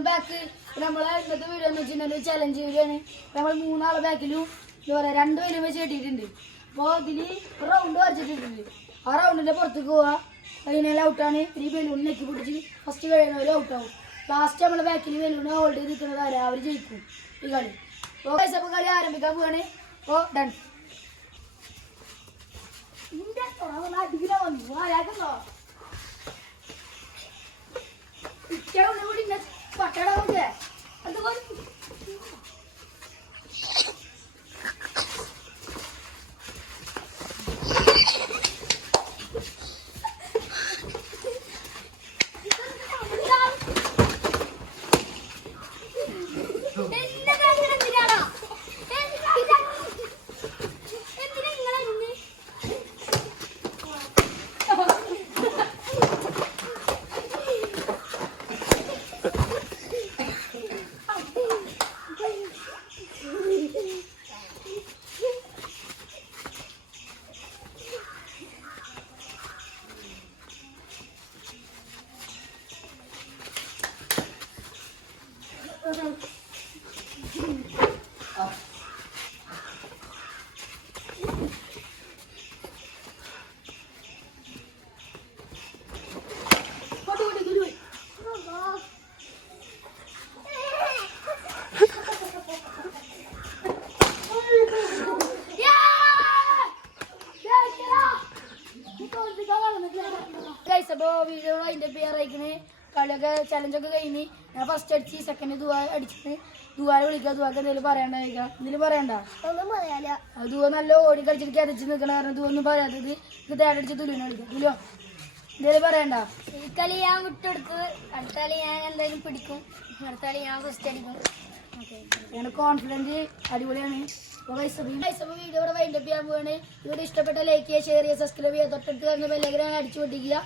Welcome back. നമ്മളെ ഇന്നത്തെ video എന്ന് വെച്ചിട്ടുണ്ടെങ്കിൽ ചലഞ്ച് വീഡിയോ ആണ്. നമ്മൾ 3 ആളെ ബാക്കിലും എന്താ പറയുക 2 പേരും വെച്ച് കെട്ടിയിട്ടുണ്ട്. അപ്പോൾ ഇതിൽ റൗണ്ട് വരച്ചിട്ടുണ്ട്. ആ റൗണ്ടിൻ്റെ പുറത്തേക്ക് പോവുക. ഫൈനൽ ഔട്ടാണ്. ഈ ബലൂൺ നെക്കി പിടിച്ച് ഫസ്റ്റ് കഴിയുന്നവർ ഔട്ടാവും. ലാസ്റ്റ് നമ്മളെ ബാക്കിൽ ബലൂണ് ഹോൾഡ് ചെയ്ത് നിൽക്കുന്നത് ആരാ അവർ ജയിക്കും ഈ കളി. അപ്പോൾ കളി ആരംഭിക്കാൻ പോവുകയാണ്. അപ്പോൾ ഡൺ. അടിക്കില്ല വന്നു ആയാക്കല്ലോ കൂടി പട്ടട നോക്കേ അതുപോലെ അപ്പോൾ വീഡിയോ അതിൻ്റെ പേരയക്കണേ. കളിയൊക്കെ ചലഞ്ചൊക്കെ കഴിഞ്ഞ് ഞാൻ ഫസ്റ്റ് അടിച്ച് സെക്കൻഡ് ദുവാ അടിച്ചിട്ട് ദുവാരെ വിളിക്കുക. ദുവാക്ക് എന്തെങ്കിലും പറയണ്ടായിരിക്കാം. എന്തെങ്കിലും പറയണ്ട. ഒന്നും പറയാല്ല. ദുവ നല്ല ഓടി കളിച്ചിട്ട് കരച്ച് നിൽക്കണ കാരണം ദുവൊന്നും പറയാത്തത്. ഇത് തേടടിച്ച് തുലുവിനെ കളിക്കാം. തുലോ എന്തെങ്കിലും പറയണ്ട. ഈ കളി ഞാൻ വിട്ടെടുത്ത് അടുത്ത കളി ഞാൻ എന്തായാലും പിടിക്കും. അടുത്ത കളി ഞാൻ ഫസ്റ്റ് അടിക്കും. ഓക്കെ കോൺഫിഡൻറ്റ് അടിപൊളിയാണ്. വീഡിയോ ഇവിടെ വൈൻഡപ്പ് ചെയ്യാൻ പോവാണ്. ഇവിടെ ഇഷ്ടപ്പെട്ട ലൈക്ക് ചെയ്യുക, ഷെയർ ചെയ്യുക, സബ്സ്ക്രൈബ് ചെയ്യുക, തൊട്ടടുത്ത് കഴിഞ്ഞ ബെല്ലൈക്കൻ അടിച്ചു പൊട്ടിക്കുക.